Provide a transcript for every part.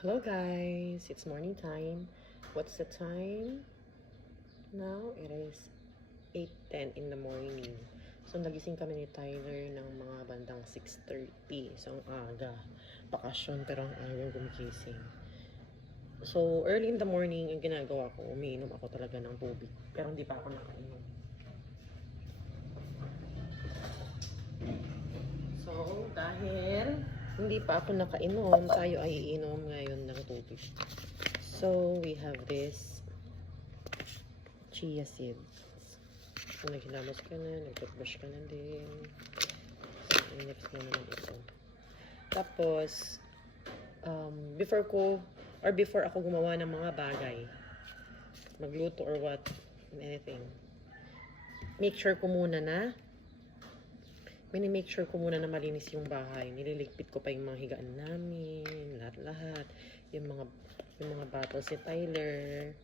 Hello guys, it's morning time. What's the time? Now it is 8:10 in the morning. So nagising kami ni Tyler ng mga bandang 6:30. So ang aga. Bakasyon pero ang aga gumigising. So early in the morning, ang ginagawa ko, umiinom ako talaga ng tubig. Pero hindi pa ako nakainom. So dahil hindi pa ako nakainom, tayo ay iinom ngayon ng tubig. So we have this chia seeds. So, naghilamos ka na, nag-toothbrush ka na din. So, next na naman ito. Tapos, before ako gumawa ng mga bagay, magluto or what, anything, make sure ko muna na malinis yung bahay. Nililigpit ko pa yung mga higaan namin, lahat-lahat. Yung mga bottles ni Tyler.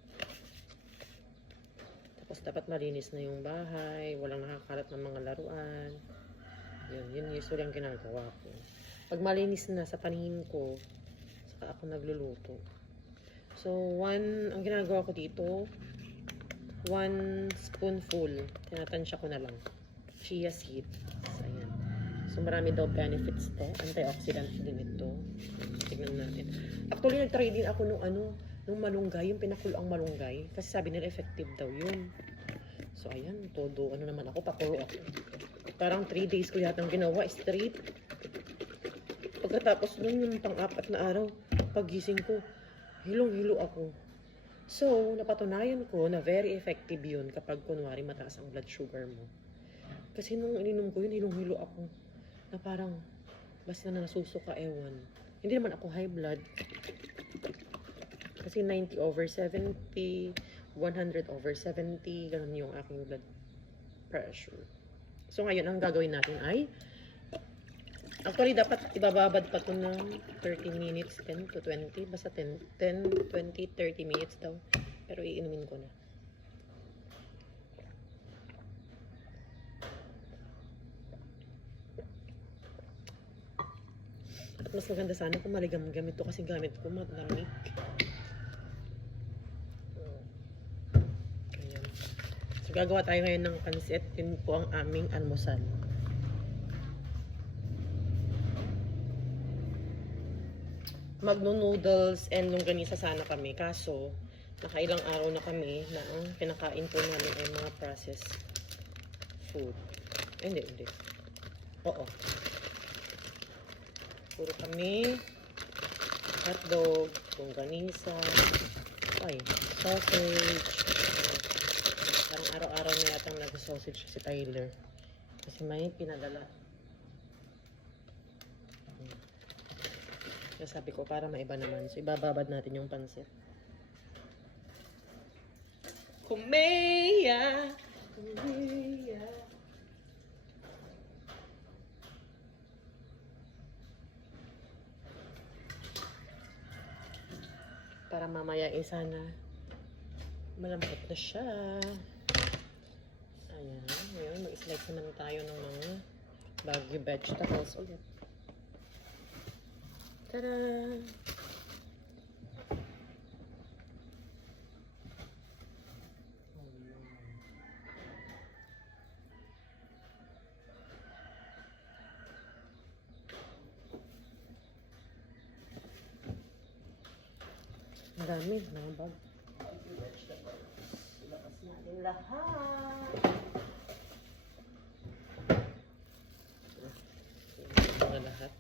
Tapos dapat malinis na yung bahay, walang nakakalat ng mga laruan. Yun usually ang ginagawa ko. Pag malinis na sa paningin ko, saka ako nagluluto. So, ang ginagawa ko dito, 1 spoonful, tinatansya ko na lang, chia seeds. Ayan. So, marami daw benefits to. Antioxidant din ito. Tignan natin. Actually, nag-try din ako nung malunggay, yung pinakuloang malunggay. Kasi sabi nila effective daw yun. So, ayan, todo, naman ako, pakulo ako. Parang 3 days ko yatang ginawa, straight. Pagkatapos nun, yung pang-4 na araw, pagising ko, hilong-hilo ako. So, napatunayan ko na very effective yun kapag kunwari mataas ang blood sugar mo. Kasi nung ininom ko yun, hilong-hilo ako. Na parang, basta na nasusuka, ewan. Hindi naman ako high blood. Kasi 90/70, 100/70, ganun yung aking blood pressure. So ngayon, ang gagawin natin ay, actually dapat ibababad pa ito ng 30 minutes, 10 to 20, basta 10, 20, 30 minutes daw. Pero iinumin ko na. At mas maganda sana kung maligam gamit to kasi gamit ko malamig. Ayan. So gagawa tayo ngayon ng pansit. Yun po ang aming almusal. Magno-noodles and longganisa sana kami. Kaso, nakailang araw na kami na ang pinakain po namin ay mga processed food. Ay, hindi. Oo. Puro kami hotdog, longganisa, sausage. Parang araw-araw na yatang nag-sausage si Tyler. Kasi may pinadala. Kaya sabi ko, para maiba naman. So, ibababad natin yung pansit. Kumeya! Para mamaya sana malambot na siya. Ayan. Ngayon, mag-slice naman tayo ng mga Baguio vegetables ulit. Tada! Ang dami, mga bag. Ilakas natin lahat. Ito lahat.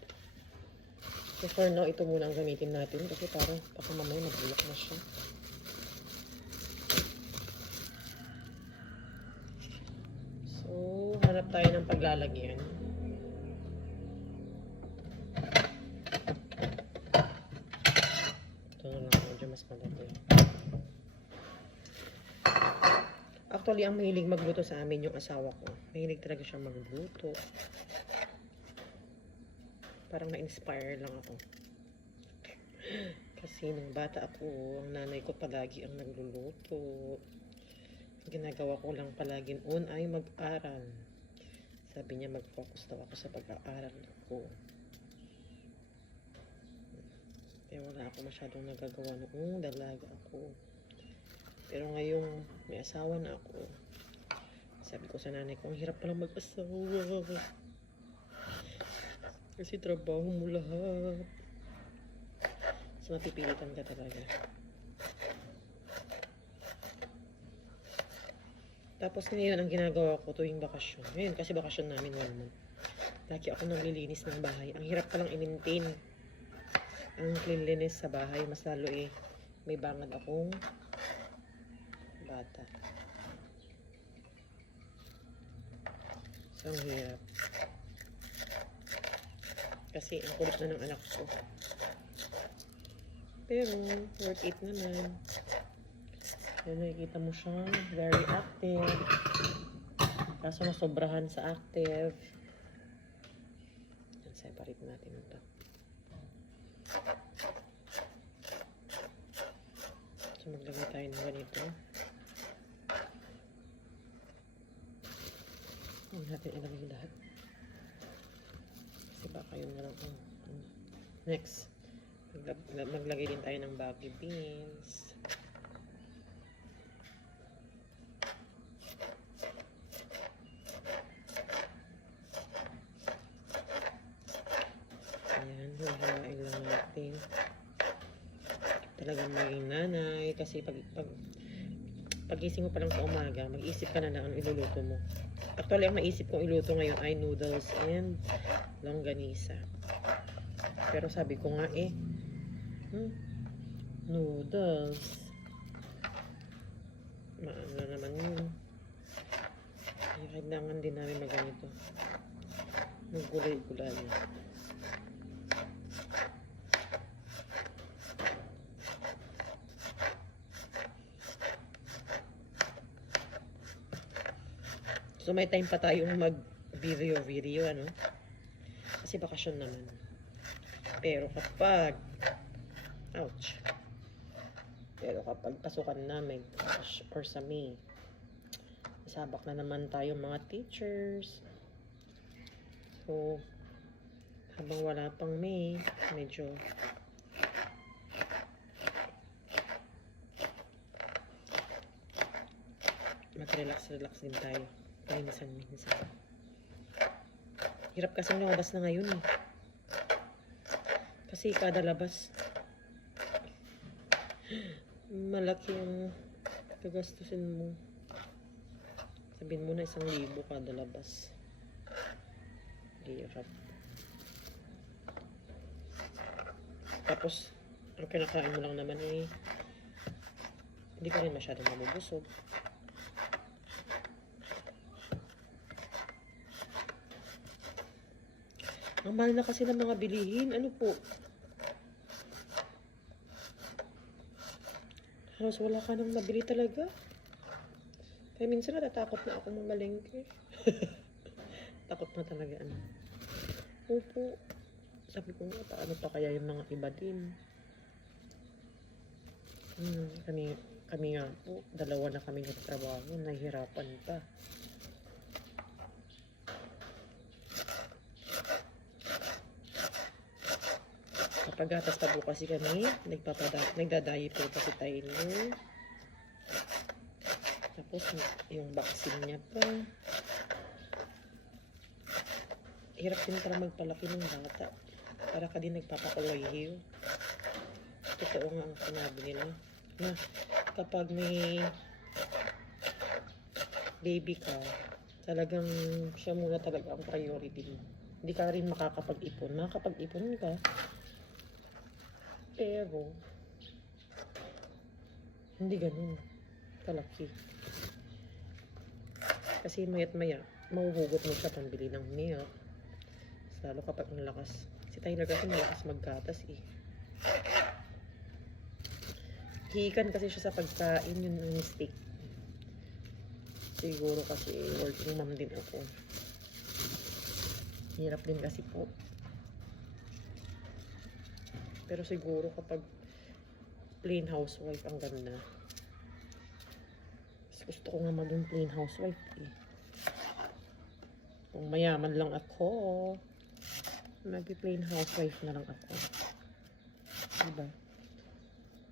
So for now, ito muna ang gamitin natin kasi parang baka mamaya magbulok na siya. So, hanap tayo ng paglalagyan. Ito na lang, medyo mas malaki. Actually, ang mahilig magluto sa amin yung asawa ko. Mahilig talaga siya magluto. Parang na-inspire lang ako. Kasi nung bata ako, ang nanay ko palagi ang nagluluto. Ginagawa ko lang palagi noon ay mag-aral. Sabi niya mag-focus daw ako sa pag-aaral ko. Ewan wala ako masyadong nagagawa noong dalaga ako. Pero ngayong may asawa na ako, sabi ko sa nanay ko, ang hirap palang mag-asawa. Kasi trabaho mo lahat. So, mapipilitan ka talaga. Tapos ngayon, ang ginagawa ko tuwing bakasyon. Ngayon, kasi bakasyon namin 1 month. Lagi ako naglilinis ng bahay. Ang hirap palang i-maintain ang cleanliness sa bahay. Mas lalo may bangad akong bata. So, ang hirap. Kasi ang kulit na ng anak ko. Pero, worth it naman. Yan, nakikita mo siya. Very active. Kaso nasobrahan sa active. Yan, separate natin ito. So, maglagay tayo ng ganito. Huwag natin ilagay lahat. Kasi baka yun na lang. Next. Maglagay din tayo ng baggy beans. Ayan, huwain lang natin. Talagang maging nanay. Kasi pagising mo pa lang sa umaga, mag-isip ka na ano iluluto mo. Actually, ang maisip kong iluto ngayon ay noodles and longganisa. Pero sabi ko nga noodles. Maano naman yun. Kailangan din namin maganito. Maggulay-gulay. So, may time pa tayong mag-video, ano? Kasi bakasyon naman. Pero kapag, ouch. Pero kapag pasukan namin, or sa May, isabak na naman tayo mga teachers. So, habang wala pang May, medyo mag-relax din tayo. Minsan. Hirap kasi lumabas na ngayon Kasi kada labas malaki ang gagastusin mo. Sabihin mo na 1,000 kada labas. Hirap. Tapos ang kinakain mo lang naman hindi ka rin masyadong mabubusog. Ang mahal na kasi ng mga bilihin. Ano po? Halos wala ka nang mabili talaga. Kaya minsan natatakot na ako mamalengke. Takot na talaga. Opo. Sabi ko nga, paano pa kaya yung mga iba din? Kami nga po, 2 na kami nagtrabaho. Nahihirapan pa. Paggatas pa po kasi kami, nagdadayi po kasi tayo Tapos yung vaccine niya pa. Hirap din para magpalaki ng bata. Para ka din nagpapakulayhiw. Totoo nga ang sinabi nila. Na kapag may baby ka, talagang siya muna talaga ang priority mo. Hindi ka rin makakapag-ipon. Makakapag-ipon ka. Pero, hindi ganun kalaki. Kasi maya't maya, mahuhugot mo siya pambili ng milk. Lalo kapag ang lakas. Si Tyler kasi malakas maggatas Hihikan kasi siya sa pagkain, yun ang mistake. Siguro kasi working mom din ako. Hirap din kasi po. Pero siguro kapag plain housewife ang ganda. Gusto ko nga maging plain housewife Kung mayaman lang ako, mag-plain housewife na lang ako. Diba?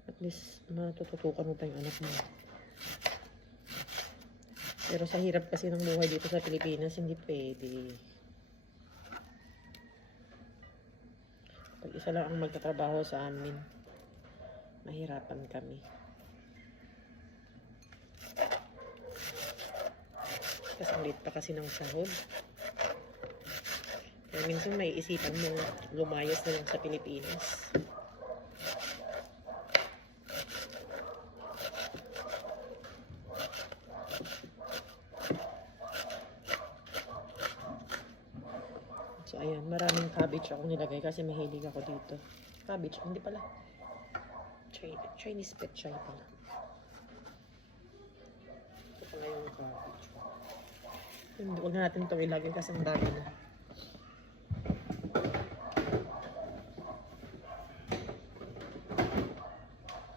At least, matututukan mo pa yung anak mo. Pero sa hirap kasi ng buhay dito sa Pilipinas, hindi pwede. Pag isa lang ang magtatrabaho sa amin, mahirapan kami. Kasi ang liit pa kasi ng sahod. Kaya minsan may isipan mo lumayas na lang sa Pilipinas. So, ayan, maraming cabbage ako nilagay kasi mahilig ako dito. Cabbage, hindi pala. Chinese petchay pala. Ito pala yung cabbage. Huwag na natin ito ilagay kasi ang dami na.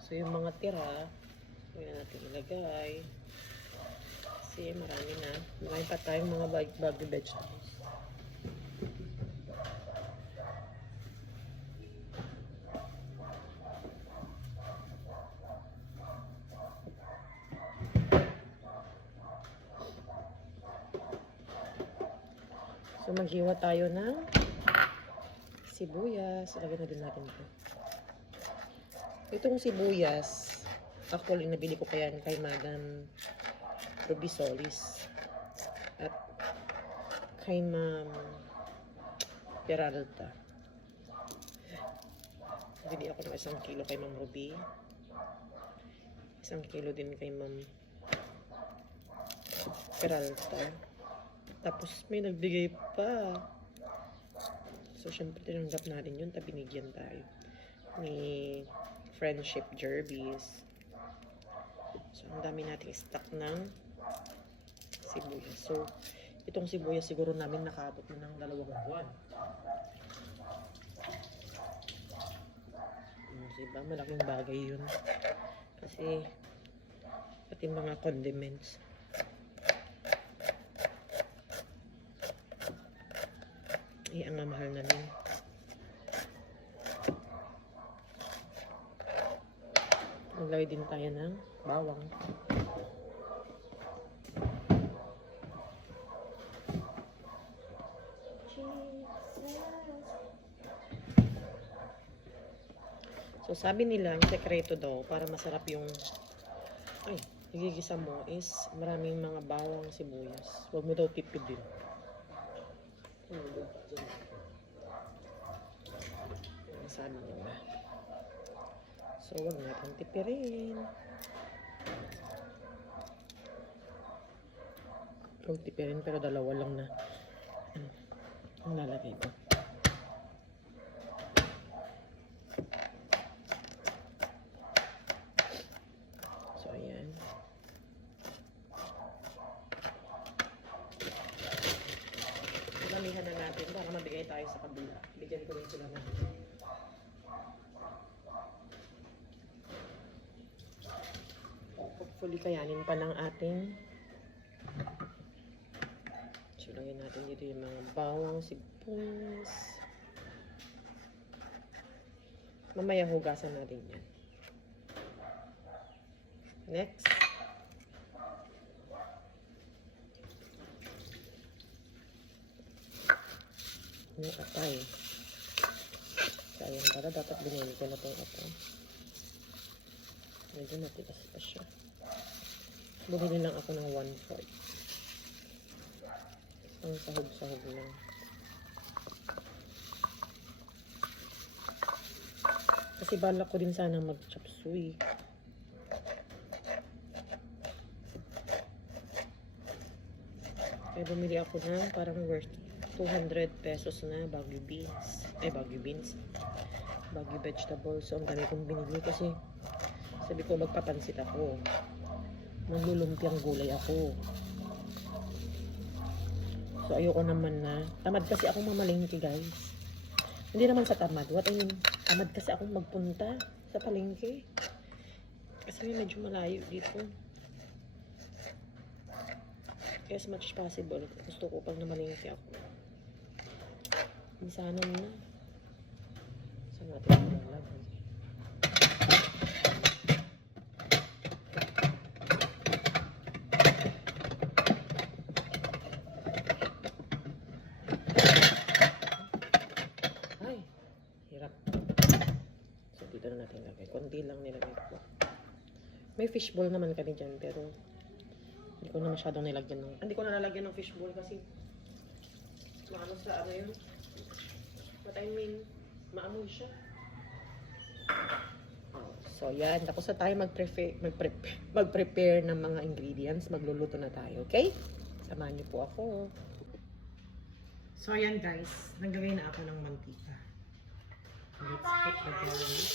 So, yung mga tira, huwag na natin ilagay. Kasi marami na. Marami pa tayong mga bago vegetables. So, maghiwa tayo ng sibuyas. Lagyan na din natin ito. Itong sibuyas, actually, nabili ko pa yan kay Madam Ruby Solis. At kay Ma'am Peralta. Bili ako ng 1 kilo kay Ma'am Ruby. 1 kilo din kay Ma'am Peralta. Tapos may nagbigay pa. So, syempre tinanggap natin yun. Binigyan tayo ni Friendship Jerbies. So, ang dami nating stock ng sibuyas. So, itong sibuyas siguro namin nakaabot na ng 2 buwan. Diba? Malaking bagay yun. Kasi, pati mga condiments. Ang mamahal na din. Maglagay din tayo ng bawang. So, sabi nila, ang sekreto daw, para masarap yung nagigisa mo is maraming mga bawang, sibuyas. Huwag mo daw tipid din. Sabi nila. So, huwag natin tipirin. Huwag tipirin, pero 2 lang na ang lalagay ko. So, ayan. Damihan na natin para mabigay tayo sa kabila. Bigyan ko rin sila na. Hopefully kayanin pa ng ating. So, lagyan natin dito yung mga bawang, sibuyas. Mamaya hugasan natin yan. Next. Yung atay. Sayang para dapat binili ko na itong atay. Medyo matigas pa siya. Bumili lang ako ng 1/4. Ang sahog-sahog lang. Kasi balak ko din sana mag-chop suey. Kaya bumili ako ng parang worth 200 pesos na Baguio beans. Baguio beans. Baguio vegetables. So, ang dami kong binili kasi sabi ko magpapansit ako. Maglulumpiang gulay ako. So, ayoko naman na. Tamad kasi akong mamalengke, guys. Hindi naman sa tamad. What I mean, tamad kasi akong magpunta sa palengke. Kasi medyo malayo dito. As much as possible, gusto ko pang namalengke ako. Minsanan na. Saan natin nalagay? dito na natin lagay. Konti lang nilagay ko. May fishball naman kami dyan, pero hindi ko na masyadong nilagyan ng... Hindi ko na nalagyan ng fishball kasi maano sa ano yun. What I mean, maamoy siya. Oh, so yan, tapos na tayo mag-prepare ng mga ingredients. Magluluto na tayo, okay? Samahan niyo po ako. So ayan guys, naglagay na ako ng mantika. Let's put the garlic.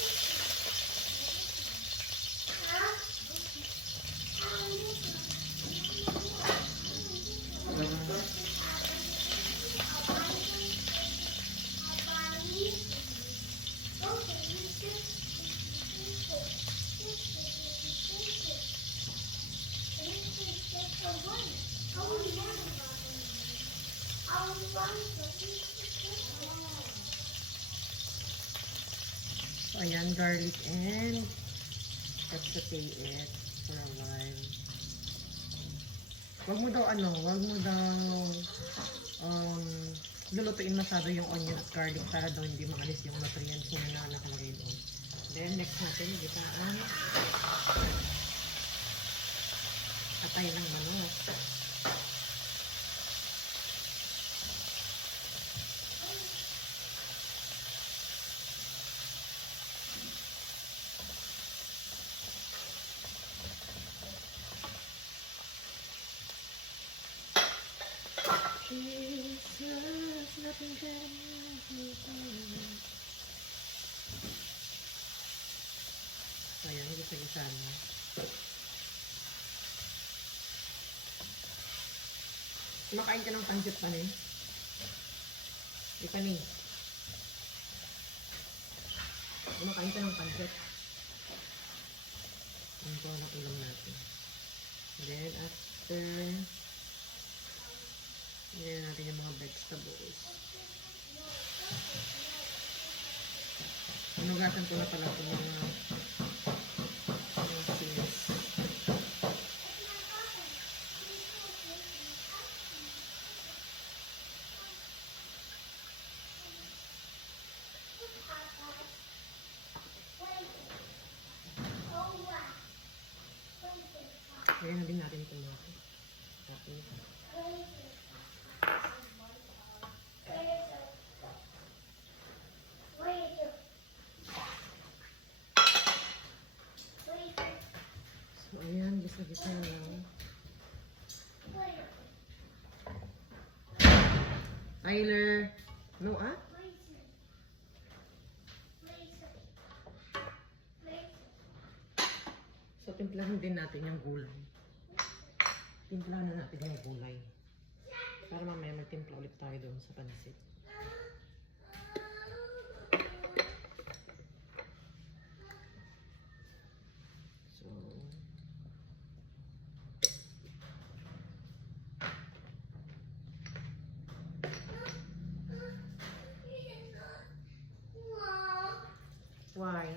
So, ayan, garlic and let's saute it for a while. Wag mo daw lulutuin masyado yung onion at garlic para daw hindi maalis yung nutrients na nakalagay doon. Then, next natin, gitaan. Atay ng manok. Jesus, nothing can ayan, gisa-gisa na. Kumakain ka ng pancit pa rin? Di pa rin. Kumakain ka ng pancit. Ang po ng ulam natin. Then, after yan natin yung mga vegetables. Inugasan ko na pala ito mga cheese. Kaya na din natin ito mga tapos. So, ayan, gisa-gisa na lang. Tyler! No, ah? So, timplahan din natin yung gulay. Timplahan na natin yung gulay. Para mamaya magtimpla ulit tayo doon sa pansit. So, why?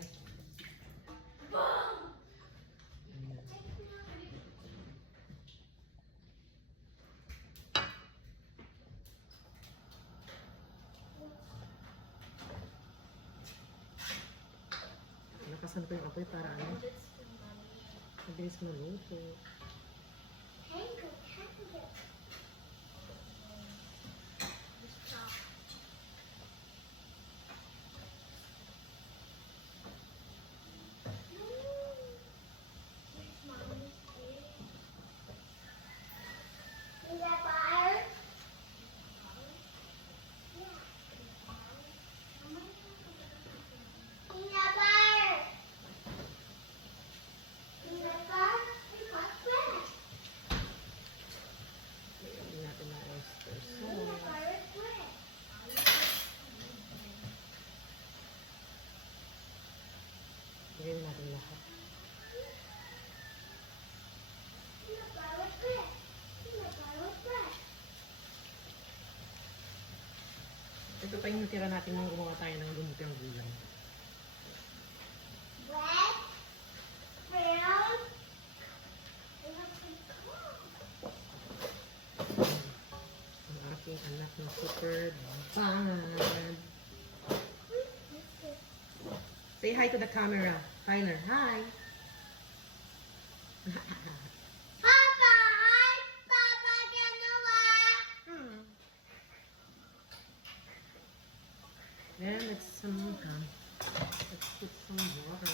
Nakasan ko yung apoy para ano? Mabilis maluto. Gawin natin lahat. Ito pa yung natira natin nung gumawa tayo ng lumutang gulay. Ang aking anak na super bad. Say hi to the camera. Tyler, hi. Papa, hi, Papa, ginawa. Then let's put some water.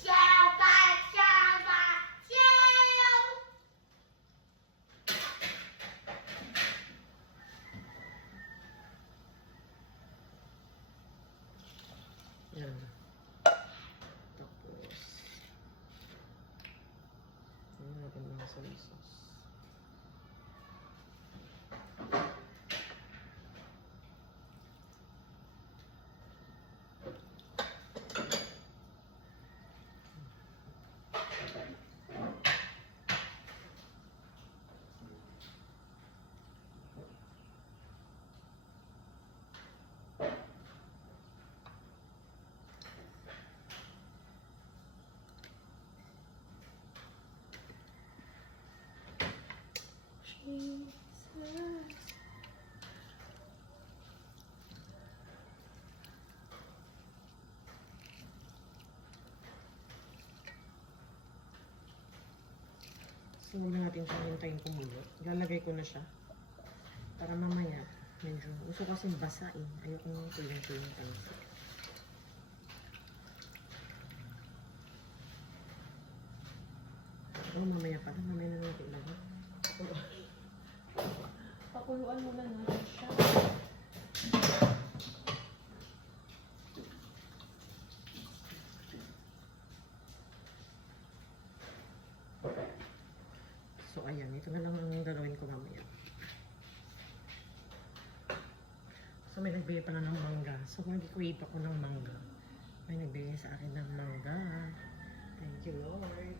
Shabba, shabba, chill. Yan. Tapos, ano natin mga soy sauce. So, huwag na natin siyang hintayin kumulo. Ilalagay ko na siya. Para mamaya, medyo, gusto ko kasing basain. Ayoko nang tuling-tuling tayo. Oh, mamaya pala. Mamaya na natin ilagay. Pakuluan muna natin siya. So, ayan. Ito na lang ang gagawin ko mamaya. So, may nagbigay pa na ng mangga. So, kung nag-crave ako ng mangga, may nagbigay sa akin ng mangga. Thank you, Lord.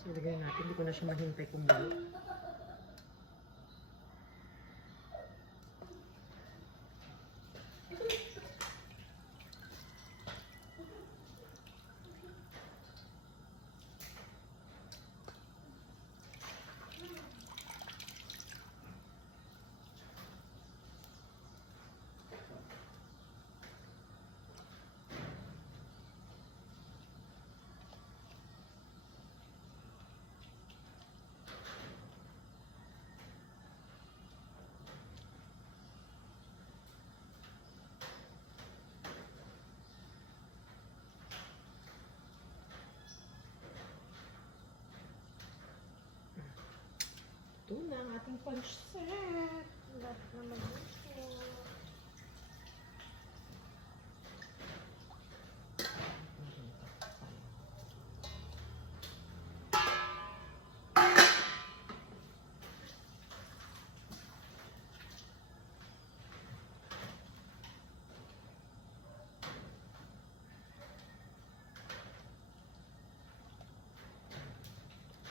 So, ilagay natin. Hindi ko na siya mahintay kumulo. Ito na ang ating punch set. Lahat naman ito.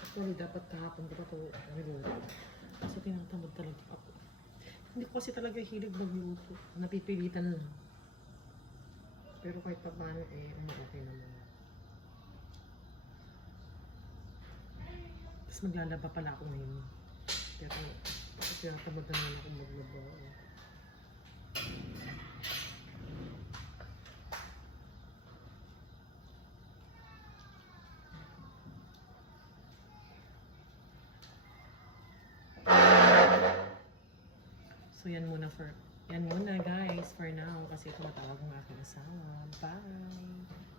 Actually, dapat kahapon ko pa ito niluto. Kasi tinatamad talaga ako. Hindi ko kasi talaga hilig magluto. Napipilitan lang. Pero kahit pa paano, okay naman. Tapos maglalaba pala ako ngayon. Pero kasi tinatamad na naman ako maglaba. So yan muna guys for now kasi tumatawag ang aking asawa. Bye!